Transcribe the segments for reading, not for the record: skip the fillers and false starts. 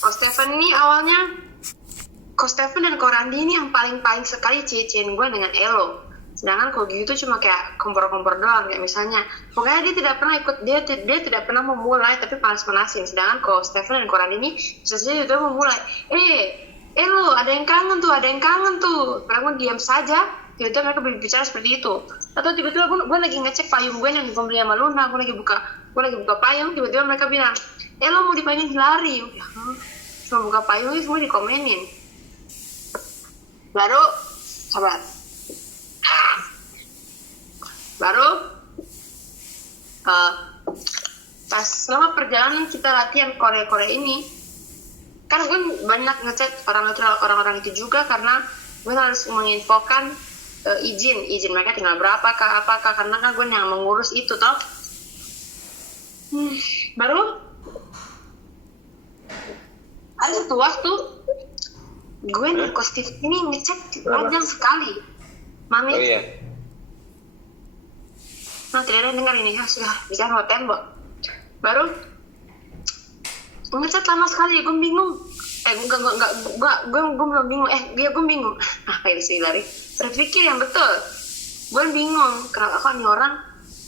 Ko Stephen ini awalnya, Ko Stephen dan Ko Randi ini yang paling sekali cie-ciein gue dengan Elo. Sedangkan Ko Gyu itu cuma kayak kompor-kompor doang, kayak misalnya pokoknya dia tidak pernah ikut, dia tidak pernah memulai tapi panas-panasin. Sedangkan Ko Stephen dan Ko Randi ini bisa saja itu memulai, Elo ada yang kangen tuh, padahal gue diam saja. Tiba-tiba mereka berbicara seperti itu. Atau tiba-tiba gue lagi ngecek payung gue yang dibeli sama Luna, gue lagi buka payung, tiba-tiba mereka bilang, Elo mau dipayung Hilary. Cuma buka payung itu semua dikomenin. Baru pas selama perjalanan kita latihan Korea ini, kan gue banyak ngechat orang-orang itu juga karena gue harus menginfokan izin mereka tinggal berapa apakah karena kan gue yang mengurus itu toh. Baru ada satu waktu gue nih Kostif ini ngecek panjang sekali, Mami. Oh iya. Nah, tidak ada yang dengar ini, sudah bicara sama tembok. Baru ngechat lama sekali, gue bingung. Gue belum bingung. Gue bingung. Kayak si Hilary berpikir yang betul. Gue bingung, kenapa kok nih orang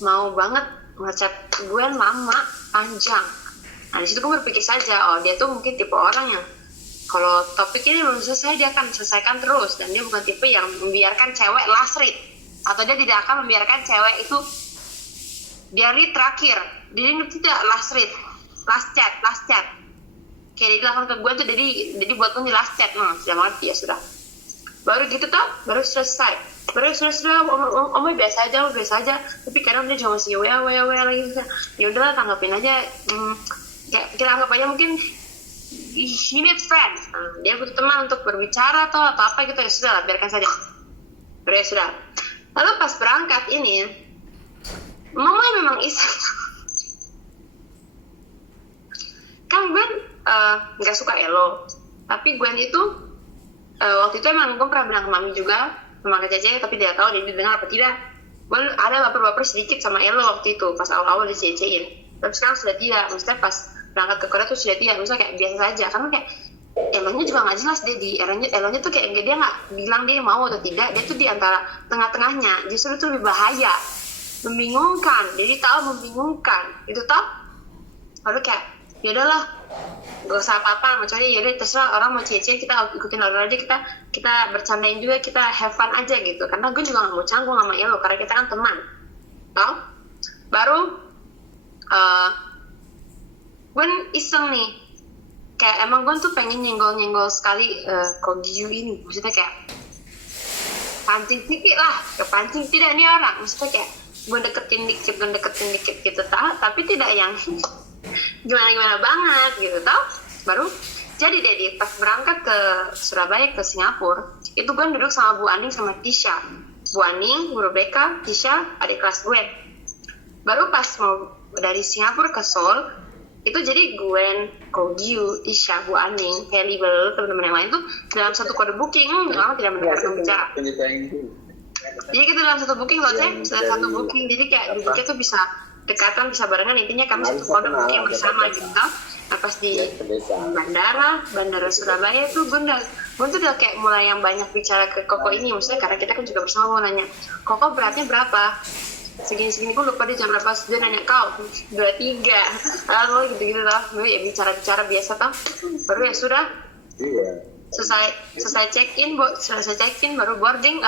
mau banget ngechat gue lama, panjang. Nah, di situ gue berpikir saja, dia tuh mungkin tipe orang yang kalau topik ini belum selesai, dia akan selesaikan terus. Dan dia bukan tipe yang membiarkan cewek last read. Atau dia tidak akan membiarkan cewek itu dia read terakhir. Dia tidak last read, last chat. Kayak dia bilang ke gue tuh, jadi buat gue di last chat. Sudah mati ya sudah. Baru gitu toh, baru selesai. Omong biasa aja. Tapi kadang dia cuma masih wa lagi. Ya udahlah, tanggapin aja. Kita anggap aja mungkin he need friend. Dia butuh teman untuk berbicara atau apa gitu, ya sudah lah, biarkan saja. Baru ya sudah. Lalu pas berangkat ini, Mama memang iseng. Kan Gwen nggak suka Elo, tapi Gwen itu waktu itu emang gue pernah bilang ke Mami juga, sama ke Cece, tapi dia tahu dia dengar apa tidak. Gwen ada baper-baper sedikit sama Elo waktu itu pas awal-awal dicecein. Tapi sekarang sudah tidak, maksudnya pas berangkat ke Korea tuh sudah tidak, maksudnya kayak biasa saja. Karena kayak Elonya juga nggak jelas, dia di Elonya tuh kayak dia nggak bilang dia mau atau tidak, dia tuh di antara tengah-tengahnya. Justru itu lebih bahaya, membingungkan. Jadi tahu membingungkan itu toh. Lalu kayak ya udahlah, gak usah apa-apa, macamnya ya udah terserah orang mau cie-cie, kita ikutin alur aja, kita bercandain juga, kita have fun aja gitu. Karena gue juga nggak mau canggung sama Elo karena kita kan teman, toh. Baru gue iseng nih, kayak emang gue tuh pengen nyenggol sekali Ko Gyu ini, maksudnya kayak pancing sedikit lah, kepancing tidak nih orang, maksudnya kayak gue deketin dikit gitu, tapi tidak yang gimana banget gitu tau. Baru jadi deh pas berangkat ke Surabaya ke Singapura itu gue duduk sama Bu Aning sama Tisha. Bu Aning, Bu Rebecca, Tisha adik kelas gue. Baru pas mau dari Singapura ke Seoul itu jadi Gwen, Ko Gyu, Tisha, Bu Aning, Kelly, teman-teman yang lain tuh dalam satu kode booking. Lama tidak mendengar bicara. Jadi kita dalam satu booking loh, satu booking. Jadi kayak duduknya tuh bisa dekatan, bisa barengan, intinya kami satu kode booking bersama gitu. Nah pas di bandara Surabaya itu gue tuh udah kayak mulai yang banyak bicara ke Koko ini, maksudnya karena kita kan juga bersama mau nanya, Koko beratnya berapa? Segini gue lupa dia jam berapa, dia nanya kau 23, lalu gitu lah, ya bicara biasa toh. Baru ya sudah, selesai check in baru boarding.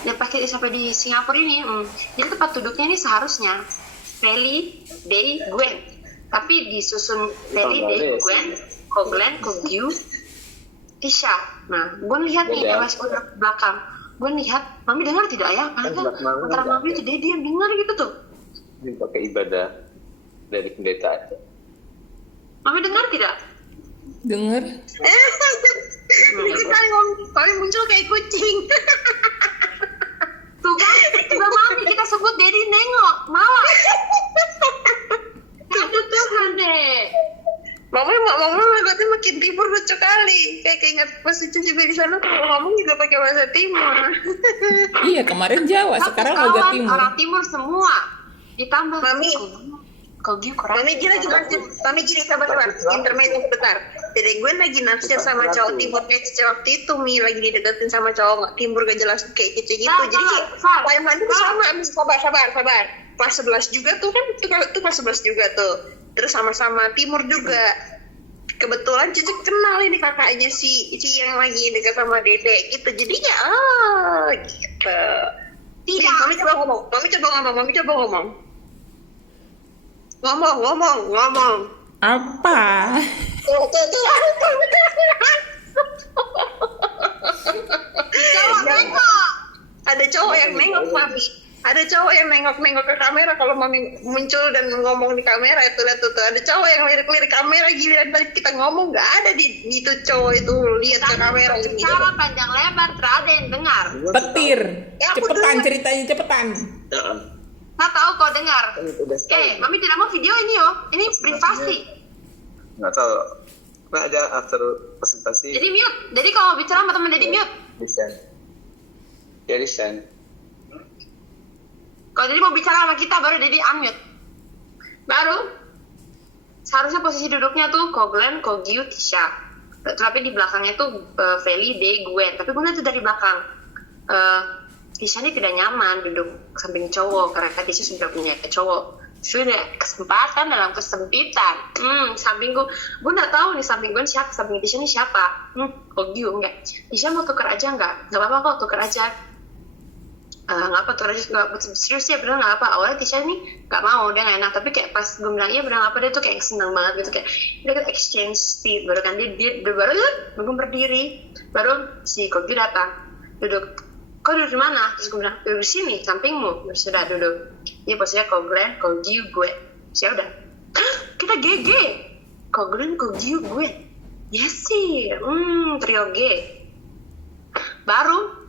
Dia pakai sampai di Singapura ini. Jadi tempat duduknya ini seharusnya Feli, Day, Gwen, tapi disusun Feli, Day, Gwen, Ko Gyu, Tisha. Nah, gue lihat nih pas gue ke belakang, gue lihat Mami dengar tidak ya? Padahal antara Mami itu dia dengar gitu tuh. Ini pakai ibadah dari pendeta aja. Mami dengar tidak? Dengar. Kami muncul kayak kucing. Tuh kan, juga Mami kita sebut Dedi nengok, malah. Itu Tuhan deh. Mama berarti makin timur lucu kali. Kayak ingat pas itu juga di sana kalau ngomong juga pakai bahasa timur. Iya, kemarin Jawa, sekarang agak timur. Orang timur semua. Ditambah Mami, Kogyu kurang. Mami gini sabar. Intermezzo sebentar. Dedek gue lagi naksir sama cowok timur kayak waktu itu Mi lagi dideketin sama cowok timur gak jelas kayak gitu. Jadi timeline itu sama. Sabar. Kelas 11 juga tuh kan itu kelas 11 juga tuh. Terus sama-sama timur juga. Kebetulan Cici kenal ini kakaknya si yang lagi dekat sama Dedek gitu. Jadinya gitu. Tidak. Mami coba ngomong. Ngomong. Apa? Ada cowok yang nengok Mami. Ada cowok yang nengok ke kamera kalau Mami muncul dan ngomong di kamera itu lihat tuh. Ada cowok yang lirik kamera giliran balik kita ngomong nggak ada di itu cowok itu lihat ke kamera gitu. Cara panjang lebar terada yang dengar. Petir. Cepetan ceritanya cepetan. Saya tahu kau dengar. Mami tidak mau video ini ini privasi. Nggak tahu. Nah, ada after presentasi. Jadi mute. Jadi kalau bicara sama teman jadi mute. Listen. Kalau jadi mau bicara sama kita baru jadi unmute. Baru seharusnya posisi duduknya tuh Koglen, Kogyu, Tisha. Tapi di belakangnya tuh Feli, De, Gwen. Tapi gue tuh dari belakang. Tisha ini tidak nyaman duduk samping cowok karena Tisha sudah punya cowok. Sudah kesempatan dalam kesempitan. Samping gue nggak tahu nih samping gue siapa, samping Tisha ini siapa. Kogyu enggak. Tisha mau tuker aja nggak? Nggak apa-apa kok tuker aja. Nggak apa tuker aja nggak serius ya bener nggak apa. Awalnya Tisha ini nggak mau dia nggak enak tapi kayak pas gue bilang iya bener apa dia tuh kayak senang banget gitu kayak dia exchange seat baru kan dia baru berdiri baru si Kogyu datang duduk. Kau duduk di mana? Terus gue bilang, duduk di sini, sampingmu. Sudah duduk. Dia posisinya Koglen, Kogyu, gue. Ya udah. Kita GG. Koglen, Kogyu, gue. Yes sih. Trio G. Baru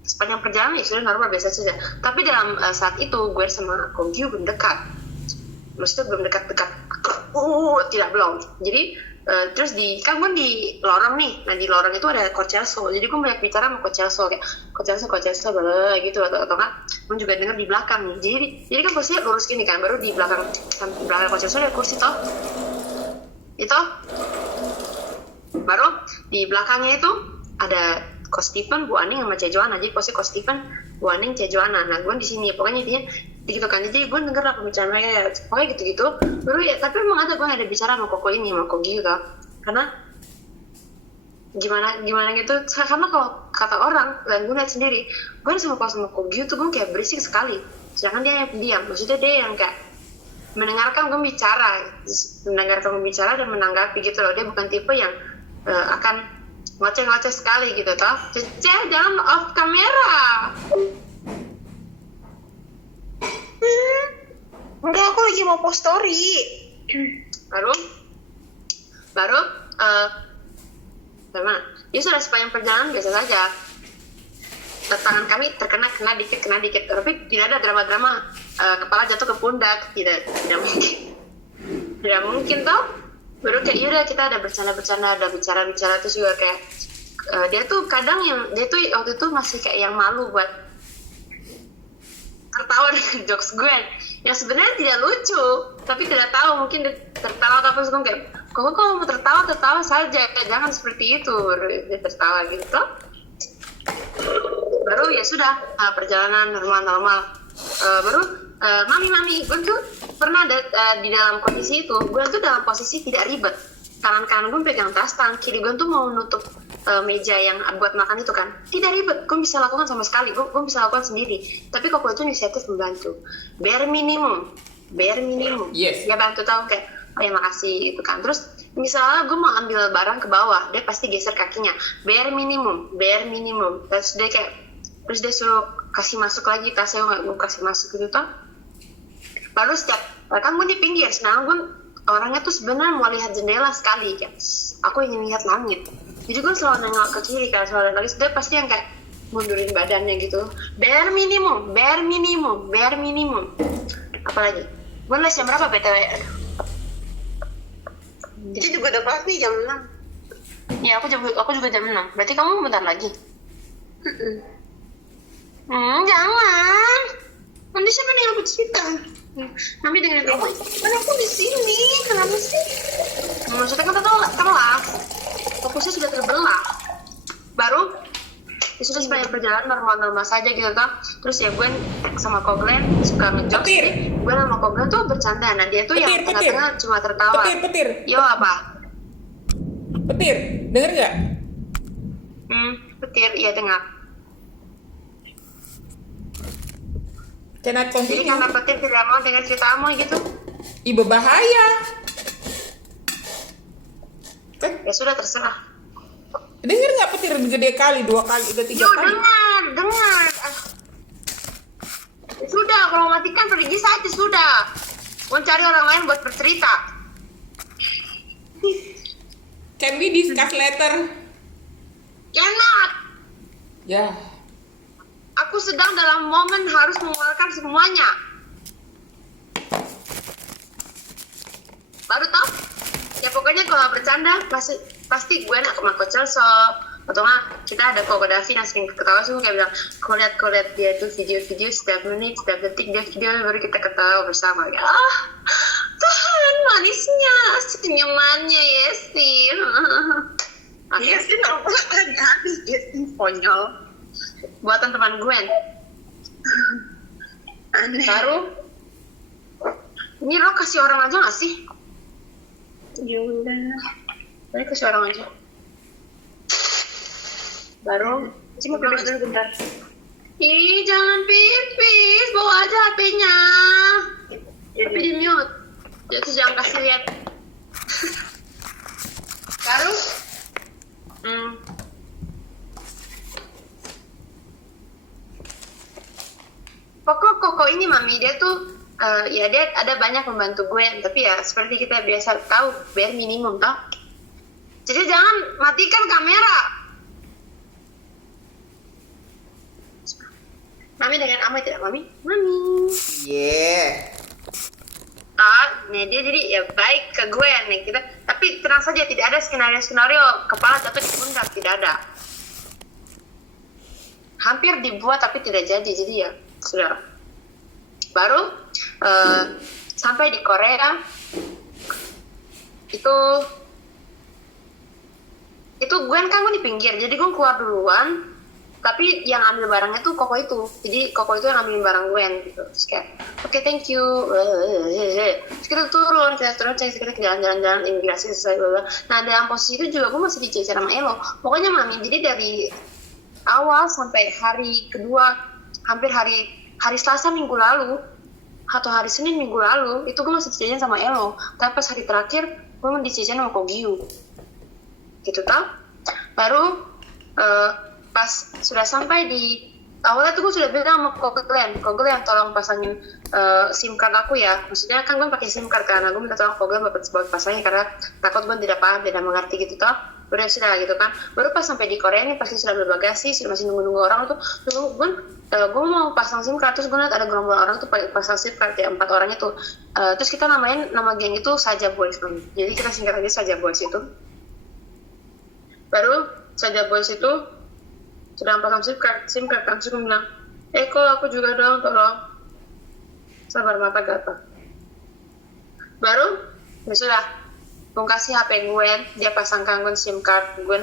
sepanjang perjalanan ya sudah normal biasa saja. Tapi dalam saat itu gue sama Kogyu belum dekat. Maksudnya belum dekat-dekat. Tidak belum. Jadi terus kan gue di lorong nih. Nah di lorong itu ada Coach Celso. Jadi gue banyak bicara sama Coach Celso kayak Coach Celso gitu atau kan gue juga dengar di belakang nih. Jadi kan posisinya lurus gini kan, baru di belakang Coach Celso ada kursi toh. Itu baru di belakangnya itu ada Coach Stephen, Bu Aning sama Cia Joanna. Jadi posisi Coach Stephen, Bu Aning, Cia Joanna. Nah gue di sini pokoknya intinya gitu kan. Jadi gue denger lah pembicaraan mereka ya pokoknya gitu baru ya. Tapi memang gue ada bicara sama Koko ini sama Kogyu kan, karena gimana gitu. Karena kalau kata orang dan gue lihat sendiri gue sama Kogyu tuh gue kayak berisik sekali, sedangkan dia yang diam. Maksudnya dia yang kayak mendengarkan gue bicara dan menanggapi gitu loh. Dia bukan tipe yang akan ngoceh sekali gitu toh. Cece jangan off kamera. Enggak, aku lagi mau post story. Baru gimana? Ya sudah sepanjang perjalanan biasa saja. Tangan kami kena dikit, tapi tidak ada drama-drama kepala jatuh ke pundak, tidak mungkin toh. Baru kayak yaudah kita ada bercanda, ada bicara terus juga kayak dia tuh waktu itu masih kayak yang malu buat tertawa dengan jokes gue yang sebenarnya tidak lucu, tapi tidak tahu mungkin dia tertawa atau apa. Terus gue kayak kalau mau tertawa saja, jangan seperti itu. Dia tertawa gitu. Baru ya sudah perjalanan normal. Baru mami gue tuh pernah di dalam kondisi itu. Gue tuh dalam posisi tidak ribet. Tangan kanan gue pegang tas, tangan kiri gue tuh mau nutup meja yang buat makan itu kan. Tidak ribet, gue bisa lakukan sama sekali. Gue bisa lakukan sendiri. Tapi kok itu inisiatif membantu. Bare minimum. Yes. Dia bantu tahu kayak oh ya makasih itu kan. Terus misalnya gue mau ambil barang ke bawah, dia pasti geser kakinya. Bare minimum. Terus dia suruh kasih masuk lagi tasnya, gue kasih masuk gitu toh. Baru setiap kan gue di pinggir, sedangkan gue orangnya tuh sebenarnya mau lihat jendela sekali kan. Aku ingin lihat langit. Jadi gue selalu nengok ke kiri kan, selalu lagi. Dia pasti yang kayak mundurin badannya gitu. Bare minimum. Apalagi? Gue les jam berapa BTW? Itu juga udah pasti jam 6. Ya aku juga jam 6. Berarti kamu bentar lagi. Jangan. Nanti siapa nih yang aku cerita? Mami dengan kamu. Kan aku di sini, kenapa sih? Maksudnya kan telat. Fokusnya sudah terbelah. Baru ya sudah supaya berjalan normal-normal saja gitu toh. Terus ya gue sama Koglen suka ngejokes. Petir. Gue sama Koglen tuh bercanda. Nah dia tuh yang Petir. tengah-tengah cuma tertawa. Petir. Yo apa? Petir, denger nggak? Petir, iya dengar. Cannot Jadi continue. karena Petir tidak mau dengar ceritamu gitu. Ih, berbahaya. Kan Ya sudah terserah. denger nggak petir gede kali, 2 kali, udah 3 Yo kali. dengar. Ya sudah, kalau matikan pergi saja sudah. Mau cari orang lain buat bercerita. Can we discuss later? Cannot. Ya. Aku sedang dalam momen harus mengeluarkan semuanya. Baru tau? Ya pokoknya kalau bercanda pasti gue nak sama Coach Celso atau nggak kita ada Koko Davin yang sering ketawa semua kayak bilang kau lihat dia tuh video-video setiap menit setiap detik dia video baru kita ketawa bersama ya. Tuhan manisnya senyumannya Yesi. Iya sih, nampak habis ya sih, konyol. Buatan teman gue. Aneh. Baru ini lo kasih orang aja nggak sih? Yaudah. Ini kasih orang aja. Baru Cik mau pipis dulu bentar. ih jangan pipis, bawa aja HP-nya. Tapi di mute. Ya terus jangan kasih lihat. Baru pokok koko ini mami dia tuh ya dia ada banyak membantu gue tapi ya seperti kita biasa tahu bare minimum toh. Jadi jangan matikan kamera. Mami dengan Amai tidak mami? Mami. Yeah. Nih dia jadi ya baik ke gue nih kita. Tapi tenang saja tidak ada skenario kepala jatuh di pundak tidak ada. Hampir dibuat tapi tidak jadi ya sudah. Baru sampai di Korea itu Gwen kan gue di pinggir jadi gue keluar duluan. Tapi yang ambil barangnya tuh Koko itu. Jadi Koko itu yang ambil barang Gwen gitu. Terus kayak, oke, thank you. Terus kita turun kita jalan-jalan imigrasi selesai. Nah, dalam posisi itu juga gue masih dicecer sama Elo. Pokoknya mami, jadi dari awal sampai hari kedua, hampir hari Selasa minggu lalu, atau hari Senin minggu lalu, itu gue masih dicecer sama Elo. Tapi pas hari terakhir, gue dicecer sama Kogyu. Gitu tau? Baru, pas sudah sampai di awalnya tuh gue sudah bilang sama Koglen tolong pasangin SIM card aku ya, maksudnya kan gue pakai SIM card karena gue minta tolong Koglen buat pasangin karena takut gue tidak paham tidak mengerti gitu toh. Baru sudah gitu kan, baru pas sampai di Korea ini pasti sudah berbagasi sudah masih nunggu orang tuh gue mau pasang SIM card terus gue liat ada gerombolan orang tuh pasang SIM card ya 4 orang itu terus kita namain nama geng itu Saja Boys nih. Jadi kita singkat aja Saja Boys itu. Baru Saja Boys itu sedang pasang SIM card kan terus gue bilang kok aku juga dong tolong. Sabar mata gatal. Baru ya sudah gue kasih HP gue, dia pasangkan gue SIM card, gue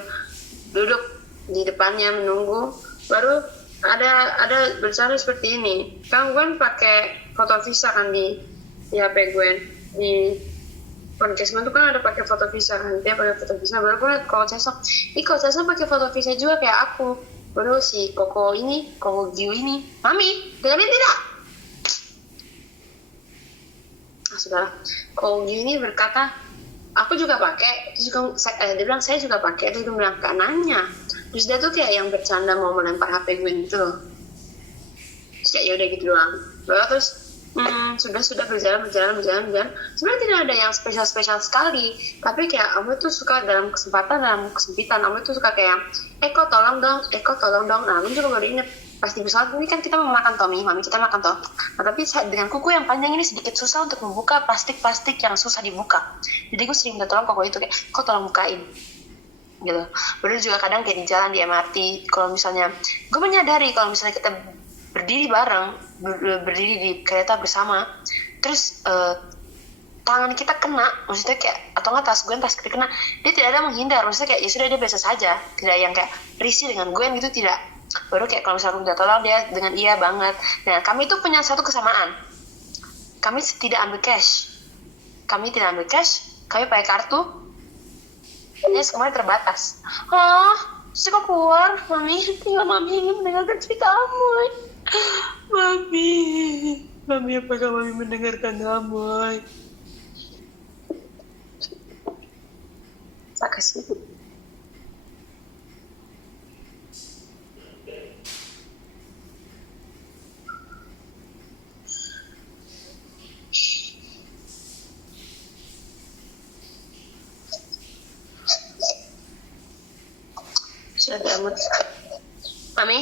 duduk di depannya menunggu. Baru ada bercanda seperti ini kan gue pakai foto visa kan di HP gue di Podcastman tuh kan ada pakai foto visa kan, dia pakai foto visa. Baru gue liat kalau Cesar pakai foto visa juga kayak aku. Baru si Koko Gyu ini, mami dengerin tidak? Sudahlah, Koko Gyu ini berkata, aku juga pakai. Terus dia bilang saya juga pakai. Terus dia bilang kak nanya. Terus dia tuh kayak yang bercanda mau melempar HP gue gitu loh. Terus kayak yaudah gitu doang. Lalu terus sudah berjalan. Sebenarnya tidak ada yang spesial sekali. Tapi kayak kamu tuh suka dalam kesempitan. Kamu tuh suka kayak, kok tolong dong. Nah, aku juga baru inget. Pasti bisa ini kan kita mau makan Tommy, mami kita makan toh. Nah, tapi dengan kuku yang panjang ini sedikit susah untuk membuka plastik yang susah dibuka. Jadi gue sering minta tolong Koko itu kayak, kok tolong bukain. Gitu. Baru juga kadang kayak di jalan di MRT. Kalau misalnya, gue menyadari kalau misalnya kita berdiri bareng, berdiri di kereta bersama, terus tangan kita kena, maksudnya kayak atau nggak tas kita kena, dia tidak ada menghindar, maksudnya kayak ya sudah dia biasa saja, tidak yang kayak risih dengan gue gitu, tidak. Baru kayak kalau misalnya aku minta tolong dia dengan iya banget. Nah kami tuh punya satu kesamaan, kami tidak ambil cash, kami pakai kartu. Yes, kemarin terbatas. Suka keluar, mami ingin mendengarkan cerita Amoy. Mami apakah mami mendengarkan Amoy? Tak kasih. Sudah amat. Mami?